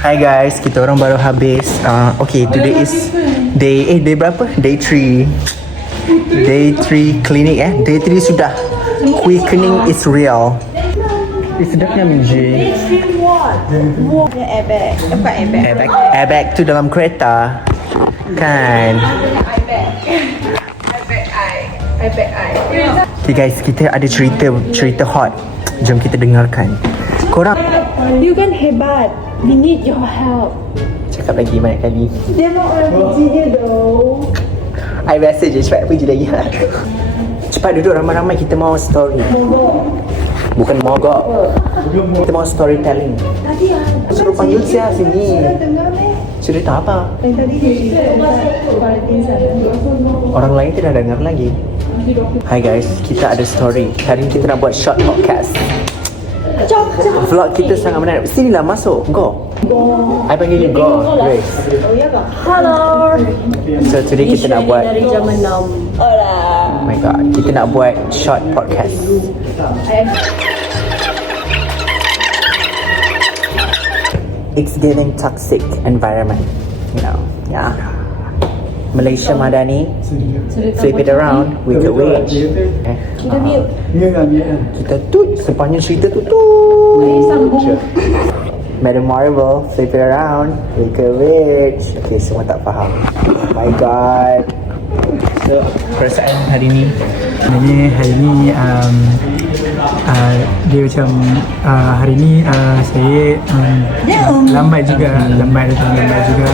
Hi guys, kita orang baru habis. Okay, today is day berapa? Day 3. Day 3 klinik Day 3 sudah. Quickening is real. Sedapnya Minji. Airbag. Bukan airbag. Airbag tu dalam kereta. Kan? Okay guys, kita ada cerita hot. Jom kita dengarkan. Korang You kan hebat. We need your help. cakap lagi banyak kali. Dia mau orang puji dia dong. I biasa je, cepat puji lagi. Cepat duduk ramai-ramai, kita mau story. Bukan mogok. Kita mau storytelling. Tadi Suruh panggil saya sini. dengar ni. Cerita apa? Yang tadi dia cerita Valentine sana. Orang lain tidak dengar lagi. Hi guys, kita ada story. Hari ni kita nak buat short podcast. Vlog kita sangat menarik. Sinilah masuk. Go. I panggil you Go, Grace. Hello. So today kita nak buat, Dari jam 6. Hola. oh my god, kita nak buat short podcast. It's giving toxic environment, you know. Yeah. Malaysia Madani, flip it around with the witch. Kita mute. Kita tut sepanjang cerita tu Sambung. Madam Marvel, flip it around, with the witch. Okay, semua tak faham. Oh my god. So, perasaan hari ni? Sebenarnya hari ni dia macam hari ni saya lambat datang juga.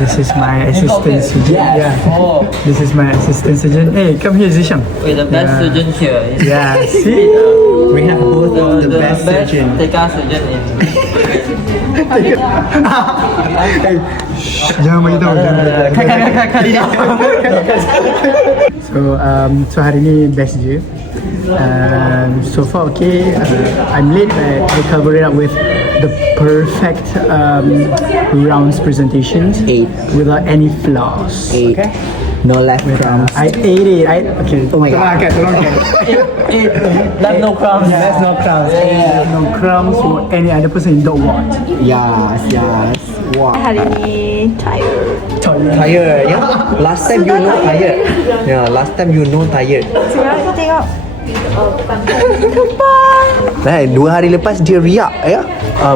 This is my assistant surgeon. Yeah. This is my assistant surgeon. Hey, come here, Zishang. We're the best surgeon here. Yeah, see? We have both of the best surgeon. Take our surgeon in. Hey, jangan beritahu. So hari ni best je. So far okay. I'm late but I covered it up with the perfect rounds presentations 8. without any flaws. 8. Okay. No left crumbs. I ate it. Okay. Oh my god. Tolong angkat. That's no crumbs. That's no crumbs. No crumbs for any other person in the world. Yes. Wow. Hari ni tired. Tired, yeah. Last time you know tired. Yeah, last time you know tired. Sekarang kita tengok. Nah, 2 hari lepas dia riak ya.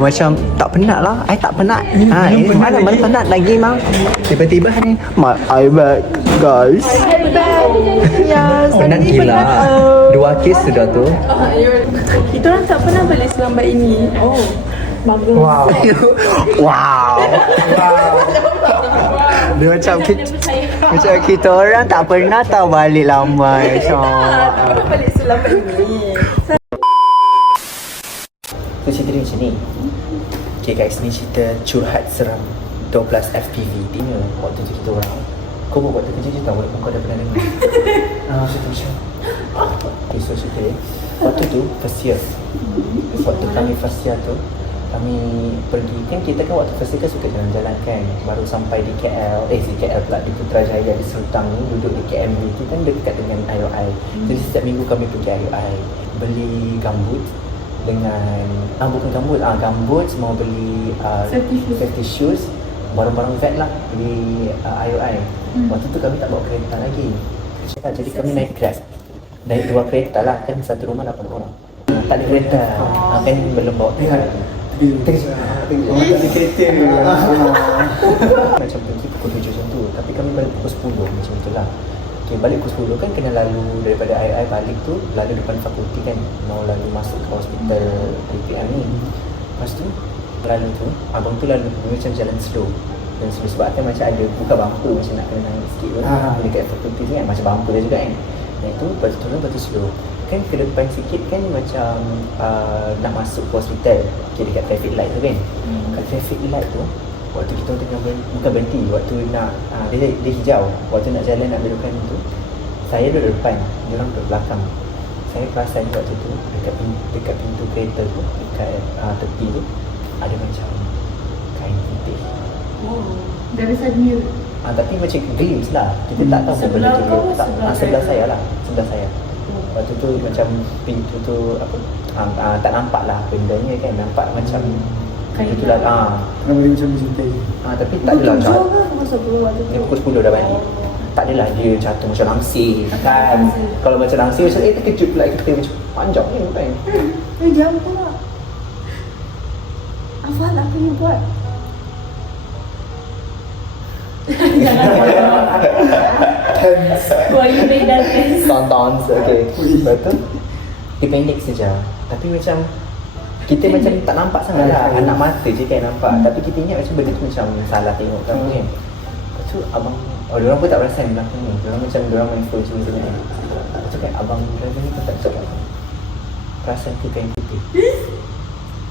Macam tak penat lah. I tak penat. Mana penat lagi mang. Tiba-tiba hari ni, I back guys. Ya, Penat gila. 2 kes sudah tu. Kita orang tak pernah balik selambat ini. Oh, bagus. Wow. Wow. Dia macam kita orang tak pernah tahu balik lambat. Tak balik selambat ini. So cerita dia macam ni. Okay guys, ni cerita curhat seram 12 FPV. Tanya waktu tu kita orang, kau buat waktu kerja je tau, walaupun kau dah pernah dengar. Cerita macam okay, so cerita dia, waktu tu first year. Waktu kami first year tu, kami pergi, kan kita kan waktu first year kan suka jalan-jalan kan. Baru sampai di KL, di KL pula, di Putrajaya, di Serutang ni, duduk di KMB tu kan dekat dengan IOI. Jadi setiap minggu kami pergi IOI, beli gambut dengan bukan gambut, mau beli safety shoes, barang-barang vet lah di IOI. Waktu tu kami tak bawa kereta lagi. Jadi kami naik Grab. Naik 2 kereta lah, kan satu rumah 8 orang. Tak ada kereta. Kan belum bawa kereta. Macam pergi pukul 7 macam tu, tapi kami balik pukul 10 macam tu lah. Okay, balik pukul 10 kan kena lalu daripada IOI balik tu, lalu depan fakulti kan, mau lalu masuk ke hospital PPM ni. Lepas tu, lalu tu, abang tu lalu macam jalan slow. Dan slow sebab kan macam ada buka bumper macam nak kena nangis sikit tu. Dekat fakulti tu kan, macam bumper dia juga kan. Dan itu, lepas tu turun, lepas tu slow. Kan ke depan sikit kan macam nak masuk ke hospital. Okay, dekat traffic light tu kan. Kat traffic light tu, waktu kita tengah bukan berhenti, waktu nak dia hijau, waktu nak jalan nak belokkan tu, saya duduk depan, dia orang duduk belakang. Saya perasan waktu tu dekat pintu kereta tu, dekat tepi tu ada macam kain putih. Dari suddenly Tapi macam glimpse lah. Kita tak tahu Sebelah benda tu kau dia. ke Tak, sebelah sebelah saya? saya lah. Sebelah saya. Lepas tu macam pintu tu apa? Tak nampak lah bendanya kan. Nampak macam Kain pintu lah. Kenapa dia macam mencintai? Tapi tak adalah Tujuh ke masa keluar tu? dia pukul 10 dah balik. Tak adalah dia jatuh macam langsir kan. Kalau macam langsir macam terkejut pula kita macam panjang ni kan. Diam pula. Afal apa yang buat? Wah, you made that face. Dance, okay. Lepas tu dia pendek saja. Tapi macam kita macam tak nampak sangat lah. Anak mata je kan nampak. Tapi kita ingat macam benda tu macam salah tengok kan. Lepas tu abang, diorang pun tak perasan belakang ni. Diorang macam diorang main phone macam ni. Lepas tu kan abang driver ni pun tak cakap. Perasan tu kain putih.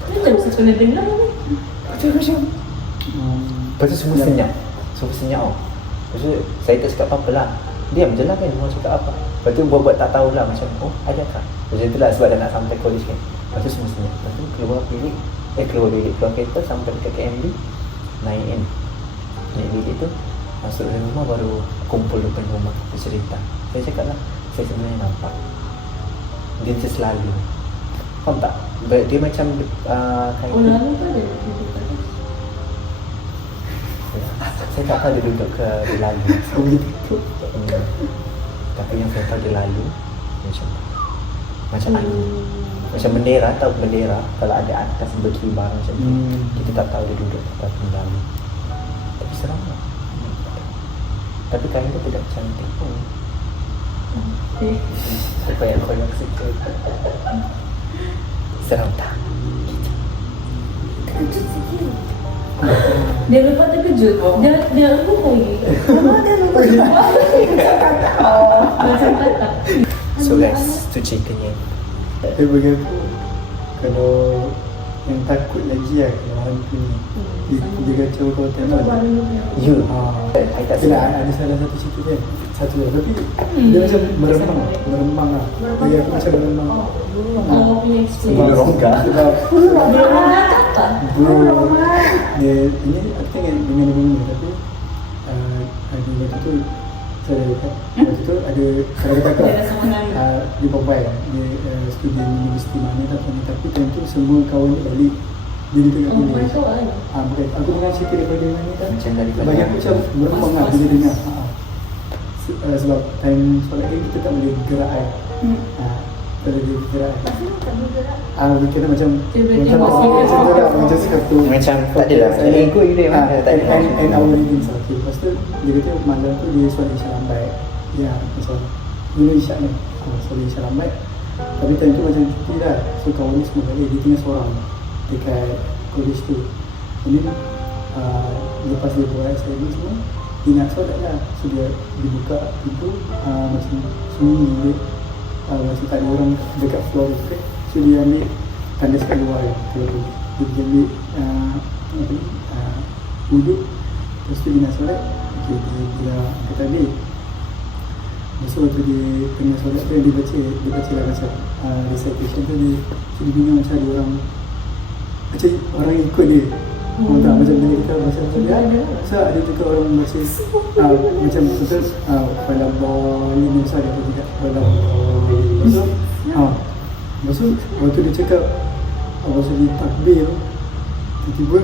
Macam mesti kena dengar ni. Macam Lepas tu semua senyap. Semua senyap tau. Lepas tu saya tak cakap apa-apa lah. Diam je lah kan, orang cakap apa. Lepas tu buat-buat tak tahulah macam, oh ada kah? Macam tu lah sebab dah nak sampai college kan. Lepas tu semua senyap. Lepas tu keluar kereta sampai dekat KMB. Naik kan. Naik bilik tu. Masuk dalam rumah baru kumpul depan rumah. Dia cerita. Saya cakap lah, saya sebenarnya nampak. Dia selalu. Faham tak? Dia macam kain Oh, lalu kan ada. saya tak tahu dia duduk ke dia lalu. Tapi yang saya tahu dia lalu macam angin. Macam bendera, tahu bendera kalau ada atas berkibar macam tu. Kita tak tahu dia duduk tapi lalu. Tapi seram lah. Tapi kain tu tidak cantik pun. Koyak-koyak sikit. Seram tak? Terkejut sikit. Dia lupa terkejut. Dia lupa lagi. Dia lupa. Macam kata. So guys, tu ceritanya. Tapi bagi aku, kalau yang takut lagi lah kalau hantu ni, dia kacau kau tengok. You I tak tak sedar. ada salah satu cerita kan. Satu lah. Tapi dia macam meremang lah. Bagi aku macam meremang. Oh, punya experience. Bulu rongga. Sebab Rongga tak? dia ini aku tengok dengan benda tapi ada waktu tu saya waktu tu ada kakak Dia dah sama dengan dia Bombay dia student universiti mana tak tahu tapi time tu semua kawan dia balik dia dekat Oh, Malaysia. betul kan? Bukan aku dengar cerita daripada mana kan Macam daripada bagi aku macam meremang lah bila dengar sebab time solat ni kita tak boleh gerak kan tak boleh gerak kita macam macam tu lah macam sikap tu Macam tak adalah ego you dia tak ada. and our readings lah okay. Lepas tu dia kata malam tu dia solat Isya lambat ya macam dulu Isya ni solat Isya lambat tapi time tu macam cuti lah so kawan ni semua balik dia tinggal seorang dekat college tu jadi lepas dia buat assignment semua dia nak solat lah so dia buka pintu macam sunyi macam tak ada orang dekat floor tu kan so dia ambil tandas kat luar kan dia ambil apa ni wuduk lepas tu dia nak solat okay, dia angkat tabik lepas tu waktu dia tengah solat tu dia baca lah macam recitation tu dia dengar macam ada orang macam orang ikut dia tak macam bila kita baca dia so ada juga orang baca macam betul falabbalin macam ada juga falabbalin so maksud waktu dia cakap masa dia takbir tiba-tiba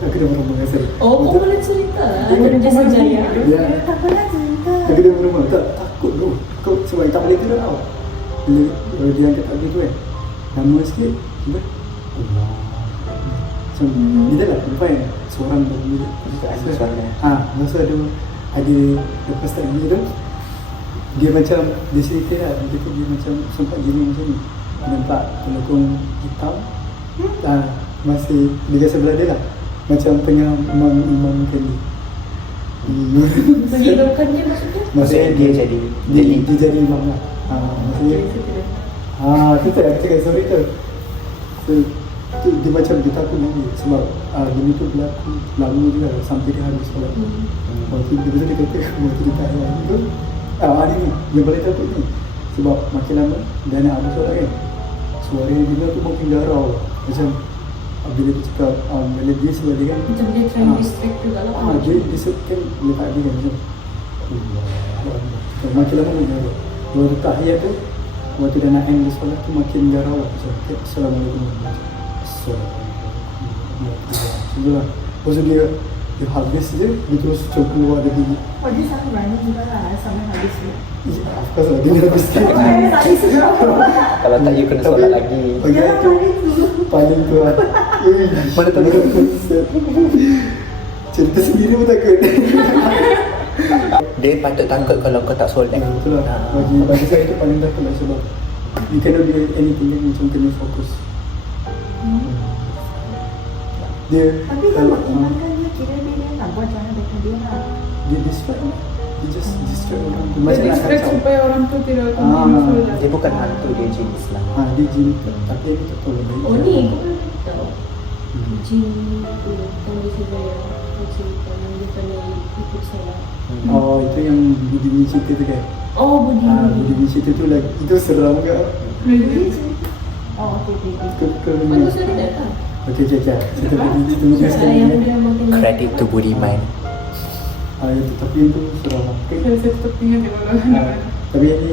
aku dah meremang asal Oh, kau boleh cerita lah. Ada jasa jaya. ya tak pernah cerita aku dah meremang takut tu kau sebab tak boleh gerak tau bila dia angkat takbir tu kan lama sikit tiba Allah macam dia dah lah nampak kan seorang berbunyi masa ada lepas takbir tu dia macam dia cerita lah dia kata dia macam sempat gini macam ni nampak pelukung hitam masih dekat sebelah dia lah macam tengah imam-imamkan dia Menghidupkan dia maksudnya? Maksudnya dia jadi imam lah maksudnya tu tak aku cakap sorry tu so tu dia macam dia takut lagi sebab benda tu berlaku lama juga sampai dia habis solat waktu dia kata waktu dia tak ada tu hari ni yang paling takut ni sebab makin lama dia nak habis solat kan suara dia dengar tu makin garau macam bila dia cakap bila dia sebab dia kan Macam dia try distract juga lah. dia sebab kan dia tak ada kan macam makin lama dia garau. Waktu tahiyat tu, waktu dah nak end dia solat tu makin garau lah. Macam Assalamualaikum. Assalamualaikum. Lah. Lepas tu dia habis je, dia terus cuba keluar dari gigi. Oh, dia sama running juga lah sampai habis tu. Of course lah, dia habis sikit. Kalau tak, you kena solat lagi. Bagi tu paling tu lah. Mana tahu dia konsep. Cerita sendiri pun takut. Dia patut takut kalau kau tak solat. Betul lah. Bagi saya tu paling takut lah sebab you cannot do anything kan, macam kena fokus. Dia Tapi kalau iman kan dia kira dia nak buat jangan dekat dia lah. dia distract lah. Dia just distract orang tu. Macam nak distract kacau. supaya orang tu tidak continue solat. Dia bukan hantu, dia jin Islam. Dia jin tu. Tapi aku tak tahu lah. Oh ni, kau pernah tahu? Jin tu, yang dia sebaya. Macam dia kena ikut solat. Oh, itu yang Budi ni cerita tu kan? Oh, Budi. Budi ni cerita tu lagi. Itu seram ke? Oh, okey. Kau Mana saya tak tahu? Okey. Cerita Budi Yang sekarang. dia makan. Credit to Budiman. Itu tapi itu seram lah. Saya tetap ingat dia malam. Tapi yang ni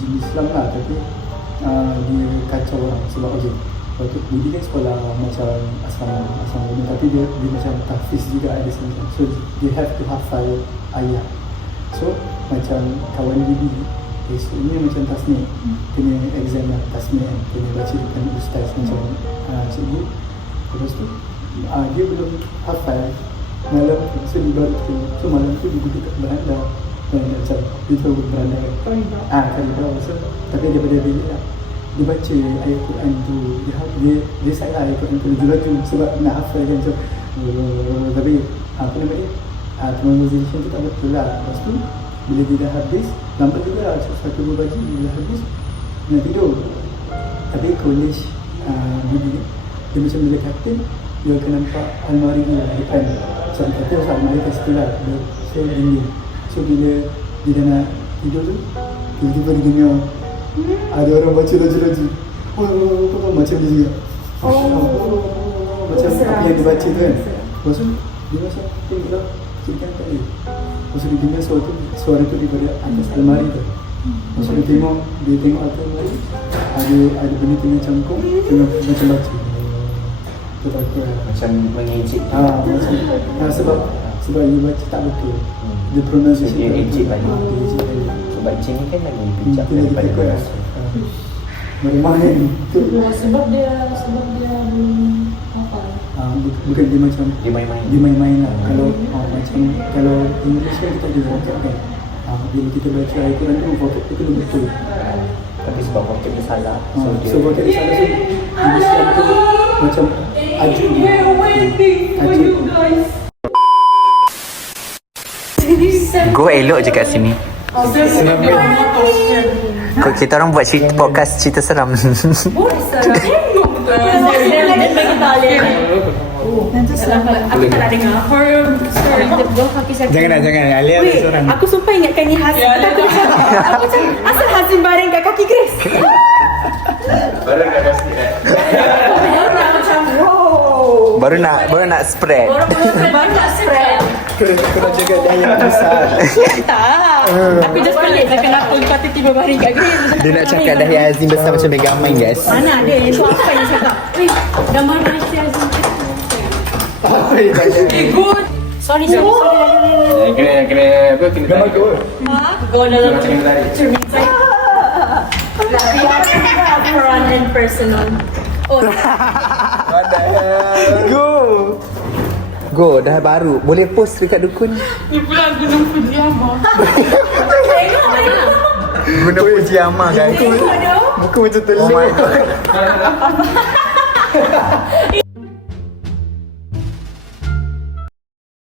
jin Islam lah. Tapi dia kacau orang. Sebab okey, waktu Budi kan sekolah macam asrama ni, tapi dia macam tahfiz juga ada sebenarnya. So they have to hafal ayat. So macam kawan Budi esok ni macam tasmih, kena exam lah tasmih kan, kena baca depan ustaz macam cikgu. Lepas tu dia belum hafal malam tu, so dia baru kena. So malam tu dia duduk kat beranda macam dia tahu beranda kan, karidah. So tapi daripada bilik lah dia baca ayat Quran tu, dia salah ayat Quran tu laju sebab nak hafal kan. So tapi apa nama dia, pronunciation tu tak betul lah. Lepas tu bila dia dah habis, lambat juga lah, satu dua baju dia dah habis, nak tidur. Tapi college Budi ni, dia macam bila katil, dia akan nampak almari ni lah depan. Macam katil, so almari kat situ lah, so dinding. So bila dia dah nak tidur tu, tiba-tiba dia dengar ada orang baca laju-laju. Macam dia juga. Macam apa yang dia baca tu kan. Lepas tu dia macam tengok lah, cerita tak dia. Lepas tu dia dengar suara tu daripada atas almari tu. Lepas tu dia tengok atas almari, ada benda tengah cangkung, tengah macam baca. Tu takut lah. Macam mengejek. Macam sebab dia baca tak betul. Dia pronunciation Dia tak ejek betul. balik. Dia ejek balik. Sebab jin ni kan lagi bijak Dia lagi daripada takut lah. manusia. Main-main tu. Sebab dia belum hafal. Bukan dia macam Dia main-main. dia main-main lah. Macam kalau English kan kita ada vocab kan. Bila kita baca ayat Quran tu vocab tu kena betul. Tapi sebab waktu dia salah, so dia So vocab dia salah, so Islam tu macam ajuk dia. Ajuk. Go elok je kat sini. Kita orang buat podcast cerita seram. Aku tak nak dengar horror story. Jangan. Alia ada seorang. Aku sumpah ingatkan ni Hazim. Aku macam asal Hazim baring kat kaki Grace. Baru nak spread. Baru nak spread. Kau nak jaga dia yang besar. Tak. Aku just pelik je kenapa lepas tu tiba baring kat Grace. Dia nak cakap Dahlia Azim besar macam Megamind, guys. Mana ada yang tu apa yang cakap. Weh, gambar Malaysia Hazim. Good. Sorry. Kena apa? Kena Gambar tarik. kau. Go dalam Macam kena tarik. cermin saya. Run and personal. Oh, Go, dah baru. Boleh post dekat dukun. ni pula gunung Fujiama. Guna Fujiyama, guys. Muka macam telik. Oh my god.